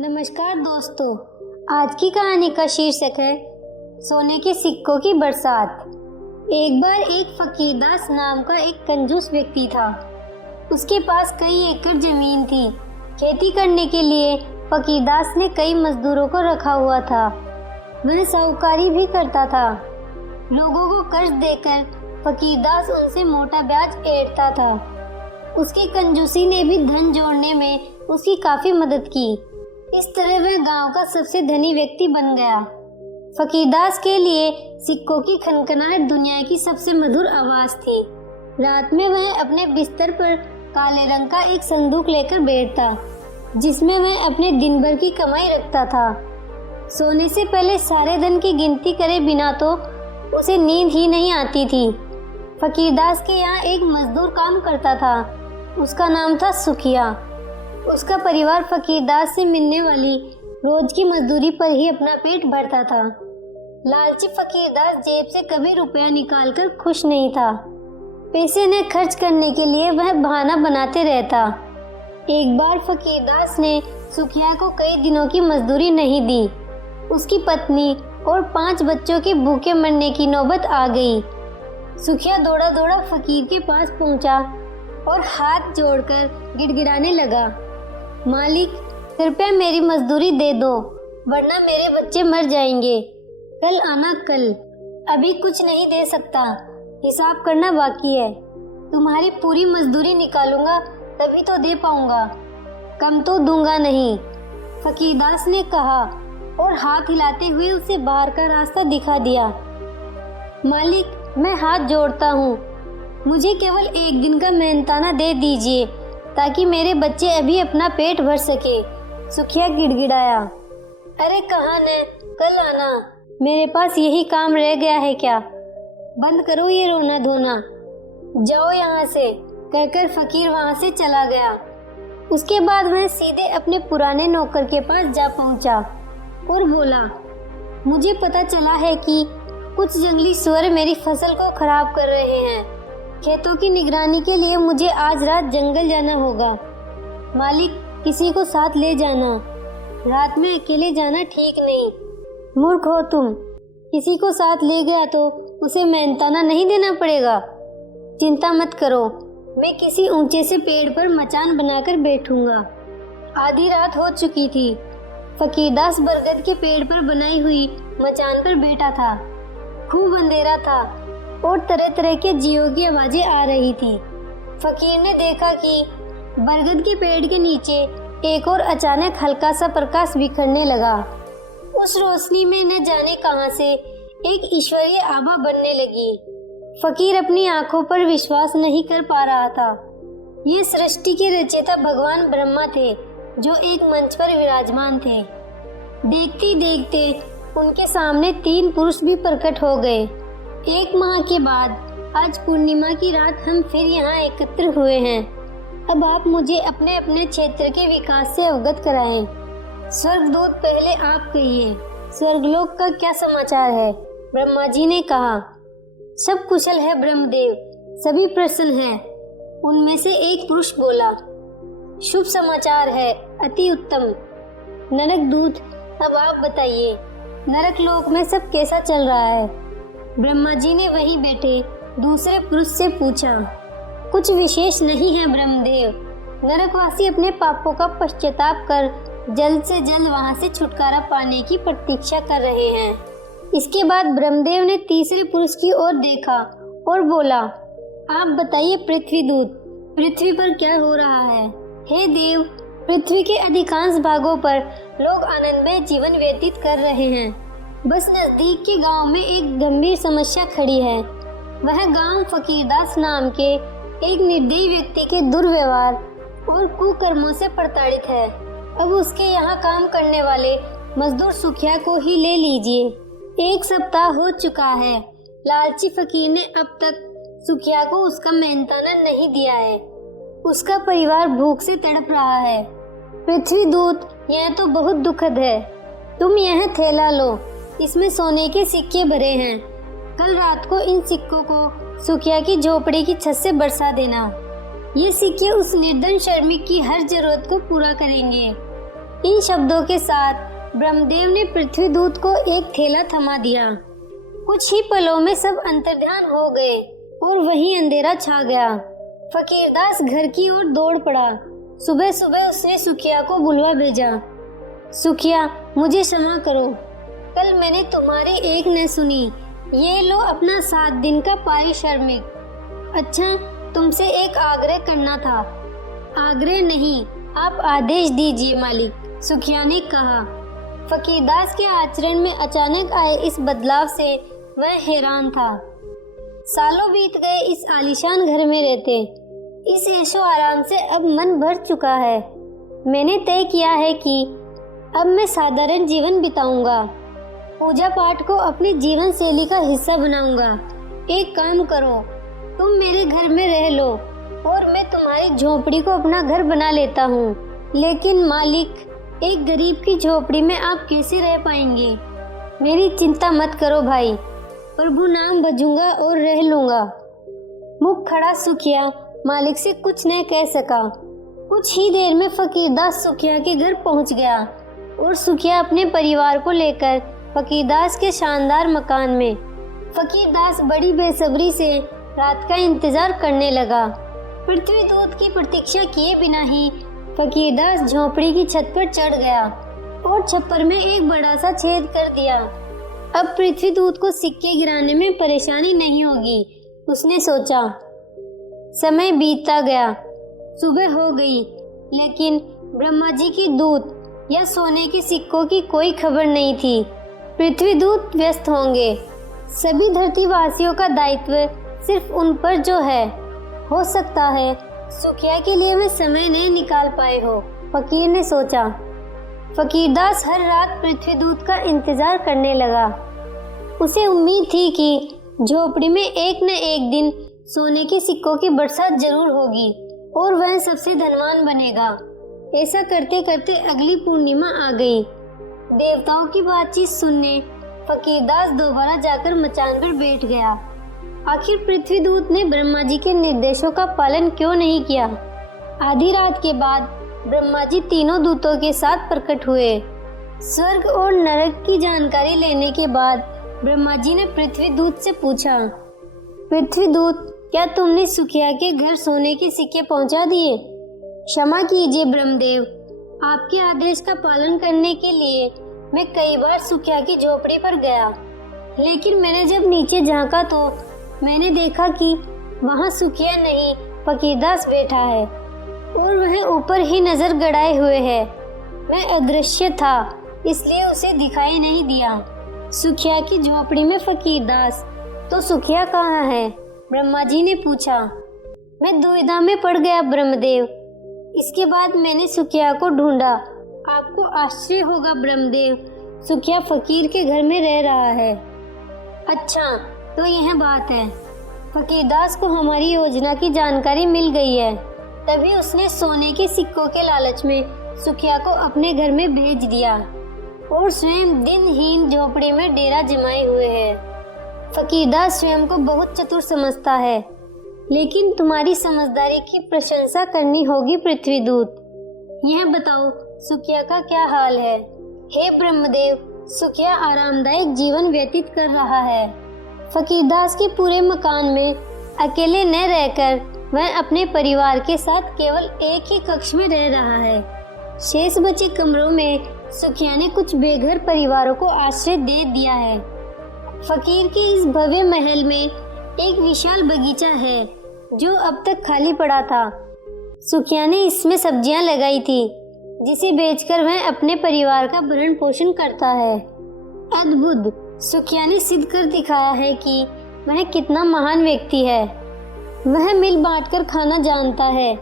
नमस्कार दोस्तों, आज की कहानी का शीर्षक है सोने के सिक्कों की बरसात। एक बार एक फकीरदास नाम का एक कंजूस व्यक्ति था। उसके पास कई एकड़ जमीन थी। खेती करने के लिए फकीरदास ने कई मजदूरों को रखा हुआ था। वह साहूकारी भी करता था। लोगों को कर्ज देकर फकीरदास उनसे मोटा ब्याज ऐंठता था। उसकी कंजूसी ने भी धन जोड़ने में उसकी काफी मदद की। इस तरह वह गांव का सबसे धनी व्यक्ति बन गया। फकीरदास के लिए सिक्कों की खनखनाहट दुनिया की सबसे मधुर आवाज थी। रात में वह अपने बिस्तर पर काले रंग का एक संदूक लेकर बैठता, जिसमें वह अपने दिन भर की कमाई रखता था। सोने से पहले सारे धन की गिनती करे बिना तो उसे नींद ही नहीं आती थी। फकीरदास के यहाँ एक मजदूर काम करता था। उसका नाम था सुखिया। उसका परिवार फकीरदास से मिलने वाली रोज की मजदूरी पर ही अपना पेट भरता था। लालची फकीरदास जेब से कभी रुपया निकालकर खुश नहीं था। पैसे न खर्च करने के लिए वह बहाना बनाते रहता। एक बार फकीरदास ने सुखिया को कई दिनों की मजदूरी नहीं दी। उसकी पत्नी और 5 बच्चों के भूखे मरने की नौबत आ गई। सुखिया दौड़ा दौड़ा फकीर के पास पहुंचा और हाथ जोड़कर गिड़गिड़ाने लगा, मालिक, कृपया मेरी मजदूरी दे दो, वरना मेरे बच्चे मर जाएंगे। कल आना कल, अभी कुछ नहीं दे सकता, हिसाब करना बाकी है। तुम्हारी पूरी मजदूरी निकालूंगा तभी तो दे पाऊंगा, कम तो दूंगा नहीं, फकीरदास ने कहा और हाथ हिलाते हुए उसे बाहर का रास्ता दिखा दिया। मालिक, मैं हाथ जोड़ता हूँ, मुझे केवल 1 दिन का मेहनताना दे दीजिए ताकि मेरे बच्चे अभी अपना पेट भर सके, सुखिया गिड़गिड़ाया। अरे कहाँ न, कल आना, मेरे पास यही काम रह गया है क्या? बंद करो ये रोना धोना, जाओ यहाँ से, कहकर फकीर वहाँ से चला गया। उसके बाद वह सीधे अपने पुराने नौकर के पास जा पहुँचा और बोला, मुझे पता चला है कि कुछ जंगली सुअर मेरी फसल को खराब कर रहे हैं। खेतों की निगरानी के लिए मुझे आज रात जंगल जाना होगा। मालिक, किसी को साथ ले जाना, रात में अकेले जाना ठीक नहीं। मूर्ख हो तुम, किसी को साथ ले गया तो उसे मेहनताना नहीं देना पड़ेगा। चिंता मत करो, मैं किसी ऊंचे से पेड़ पर मचान बनाकर बैठूंगा। आधी रात हो चुकी थी। फकीरदास बरगद के पेड़ पर बनाई हुई मचान पर बैठा था। खूब अंधेरा था और तरह तरह के जीवों की आवाजें आ रही थी। फकीर ने देखा कि बरगद के पेड़ के नीचे एक और अचानक हल्का सा प्रकाश बिखरने लगा। उस रोशनी में न जाने कहां से एक ईश्वरीय आभा बनने लगी। फकीर अपनी आंखों पर विश्वास नहीं कर पा रहा था। ये सृष्टि के रचयिता भगवान ब्रह्मा थे, जो एक मंच पर विराजमान थे। देखते देखते उनके सामने 3 पुरुष भी प्रकट हो गए। 1 माह के बाद आज पूर्णिमा की रात हम फिर यहाँ एकत्र हुए हैं। अब आप मुझे अपने अपने क्षेत्र के विकास से अवगत कराएं। स्वर्गदूत, पहले आप कहिए, स्वर्गलोक का क्या समाचार है? ब्रह्मा जी ने कहा, सब कुशल है ब्रह्मदेव, सभी प्रसन्न हैं। उनमें से एक पुरुष बोला, शुभ समाचार है, अति उत्तम। नरक दूत, अब आप बताइए, नरक लोक में सब कैसा चल रहा है? ब्रह्मा जी ने वहीं बैठे दूसरे पुरुष से पूछा, कुछ विशेष नहीं है ब्रह्मदेव। नरकवासी अपने पापों का पश्चाताप कर जल्द से जल्द वहां से छुटकारा पाने की प्रतीक्षा कर रहे हैं। इसके बाद ब्रह्मदेव ने तीसरे पुरुष की ओर देखा और बोला, आप बताइए पृथ्वी दूत, पृथ्वी पर क्या हो रहा है? हे देव, पृथ्वी के अधिकांश भागों पर लोग आनंदमय जीवन व्यतीत कर रहे हैं। बस नजदीक के गांव में एक गंभीर समस्या खड़ी है। वह गांव फकीरदास नाम के एक निर्दयी व्यक्ति के दुर्व्यवहार और कुकर्मों से प्रताड़ित है। अब उसके यहाँ काम करने वाले मजदूर सुखिया को ही ले लीजिए। 1 सप्ताह हो चुका है। लालची फकीर ने अब तक सुखिया को उसका मेहनताना नहीं दिया है। उसका परिवार भूख से तड़प रहा है। पृथ्वी दूत, यह तो बहुत दुखद है। तुम यह थैला लो, इसमें सोने के सिक्के भरे हैं। कल रात को इन सिक्कों को सुखिया की झोपड़ी की छत से बरसा देना। ये सिक्के उस निर्धन श्रमिक की हर जरूरत को पूरा करेंगे। इन शब्दों के साथ ब्रह्मदेव ने पृथ्वी दूत को एक थैला थमा दिया। कुछ ही पलों में सब अंतर्ध्यान हो गए और वहीं अंधेरा छा गया। फकीरदास घर की ओर दौड़ पड़ा। सुबह सुबह उसने सुखिया को बुलवा भेजा। सुखिया, मुझे क्षमा करो, कल मैंने तुम्हारी एक न सुनी। ये लो अपना 7 दिन का पारिश्रमिक। अच्छा, तुमसे एक आग्रह करना था। आग्रह नहीं, आप आदेश दीजिए मालिक, सुखिया ने कहा। फकीरदास के आचरण में अचानक आए इस बदलाव से वह हैरान था। सालों बीत गए इस आलीशान घर में रहते। इस ऐशो आराम से अब मन भर चुका है। मैंने तय किया है कि अब मैं साधारण जीवन बिताऊंगा। पूजा पाठ को अपनी जीवन शैली का हिस्सा बनाऊंगा। एक काम करो, तुम मेरे घर में रह लो और मैं तुम्हारी झोपड़ी को अपना घर बना लेता हूँ। लेकिन मालिक, एक गरीब की झोपड़ी में आप कैसे रह पाएंगे? मेरी चिंता मत करो भाई, प्रभु नाम भजूंगा और रह लूंगा। मुख खड़ा सुखिया मालिक से कुछ न कह सका। कुछ ही देर में फकीरदास सुखिया के घर पहुंच गया और सुखिया अपने परिवार को लेकर फकीरदास के शानदार मकान में। फकीरदास बड़ी बेसब्री से रात का इंतजार करने लगा। पृथ्वी दूत की प्रतीक्षा किए बिना ही फकीरदास झोपड़ी की छत पर चढ़ गया और छप्पर में एक बड़ा सा छेद कर दिया। अब पृथ्वी दूत को सिक्के गिराने में परेशानी नहीं होगी, उसने सोचा। समय बीतता गया, सुबह हो गई, लेकिन ब्रह्मा जी की दूत या सोने के सिक्कों की कोई खबर नहीं थी। पृथ्वी दूत व्यस्त होंगे। सभी धरतीवासियों का दायित्व सिर्फ उन पर जो है। हो सकता है सुखिया के लिए वे समय नहीं निकाल पाए हो, फकीर ने सोचा। फकीरदास हर रात पृथ्वी दूत का इंतजार करने लगा। उसे उम्मीद थी कि झोपड़ी में एक न एक दिन सोने के सिक्कों की बरसात जरूर होगी और वह सबसे धनवान बनेगा। ऐसा करते करते अगली पूर्णिमा आ गई। देवताओं की बातचीत सुनने फकीरदास दोबारा जाकर मचान पर बैठ गया। आखिर पृथ्वी दूत ने ब्रह्मा जी के निर्देशों का पालन क्यों नहीं किया? आधी रात के बाद ब्रह्मा जी तीनों दूतों के साथ प्रकट हुए। स्वर्ग और नरक की जानकारी लेने के बाद ब्रह्मा जी ने पृथ्वी दूत से पूछा, पृथ्वी दूत, क्या तुमने सुखिया के घर सोने के सिक्के पहुंचा दिए? क्षमा कीजिए ब्रह्मदेव, आपके आदेश का पालन करने के लिए मैं कई बार सुखिया की झोपड़ी पर गया, लेकिन मैंने जब नीचे झांका तो मैंने देखा कि वहां सुखिया नहीं, फकीरदास बैठा है और वह ऊपर ही नजर गड़ाए हुए है। मैं अदृश्य था, इसलिए उसे दिखाई नहीं दिया। सुखिया की झोपड़ी में फकीरदास, तो सुखिया कहाँ है? ब्रह्मा जी ने पूछा। मैं दुविधा में पड़ गया ब्रह्मदेव। इसके बाद मैंने सुखिया को ढूंढा। आपको आश्चर्य होगा ब्रह्मदेव, सुखिया फकीर के घर में रह रहा है। अच्छा, तो यह बात है। फकीरदास को हमारी योजना की जानकारी मिल गई है, तभी उसने सोने के सिक्कों के लालच में सुखिया को अपने घर में भेज दिया और स्वयं दिनहीन झोपड़ी में डेरा जमाए हुए है। फकीरदास स्वयं को बहुत चतुर समझता है, लेकिन तुम्हारी समझदारी की प्रशंसा करनी होगी पृथ्वी दूत। यह बताओ सुखिया का क्या हाल है? हे ब्रह्मदेव, सुखिया आरामदायक जीवन व्यतीत कर रहा है। फकीरदास के पूरे मकान में अकेले न रहकर वह अपने परिवार के साथ केवल एक ही कक्ष में रह रहा है। शेष बचे कमरों में सुखिया ने कुछ बेघर परिवारों को आश्रय दे दिया है। फकीर के इस भव्य महल में एक विशाल बगीचा है जो अब तक खाली पड़ा था। सुखिया ने इसमें सब्जियां लगाई थी, जिसे बेचकर वह अपने परिवार का भरण पोषण करता है। अद्भुत! सुखिया ने सिद्ध कर दिखाया है कि वह कितना महान व्यक्ति है। वह मिल बांटकर खाना जानता है।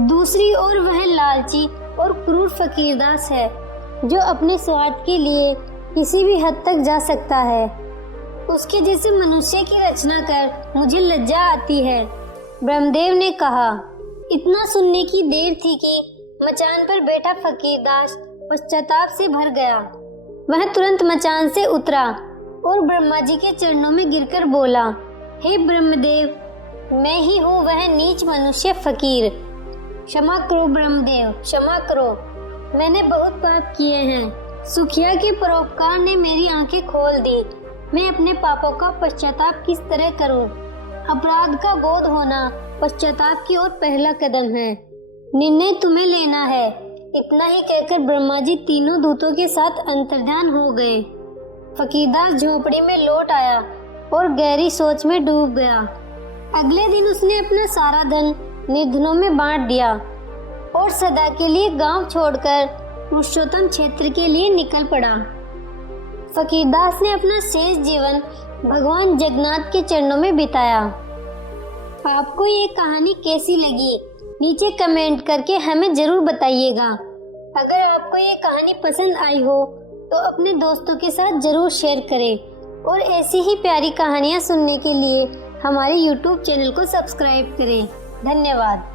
दूसरी ओर वह लालची और क्रूर फकीरदास है, जो अपने स्वार्थ के लिए किसी भी हद तक जा सकता है। उसके जैसे मनुष्य की रचना कर मुझे लज्जा आती है, ब्रह्मदेव ने कहा। इतना सुनने की देर थी कि मचान पर बैठा फकीरदास पश्चाताप से भर गया। वह तुरंत मचान से उतरा और ब्रह्मा जी के चरणों में गिरकर बोला, हे ब्रह्मदेव, मैं ही हूँ वह नीच मनुष्य फकीर। क्षमा करो ब्रह्मदेव, क्षमा करो। मैंने बहुत पाप किए हैं। सुखिया के परोपकार ने मेरी आंखें खोल दी। मैं अपने पापों का पश्चाताप किस तरह करूं? अपराध का बोध होना पश्चाताप की ओर पहला कदम है। निर्णय तुम्हें लेना है। इतना ही कहकर ब्रह्मा जी तीनों दूतों के साथ अंतर्ध्यान हो गए। फकीरदास झोपड़ी में लौट आया और गहरी सोच में डूब गया। अगले दिन उसने अपना सारा धन निर्धनों में बांट दिया और सदा के लिए गांव छोड़कर पुरुषोत्तम क्षेत्र के लिए निकल पड़ा। फकीरदास ने अपना शेष जीवन भगवान जगन्नाथ के चरणों में बिताया। आपको ये कहानी कैसी लगी नीचे कमेंट करके हमें जरूर बताइएगा। अगर आपको ये कहानी पसंद आई हो तो अपने दोस्तों के साथ जरूर शेयर करें और ऐसी ही प्यारी कहानियाँ सुनने के लिए हमारे YouTube चैनल को सब्सक्राइब करें। धन्यवाद।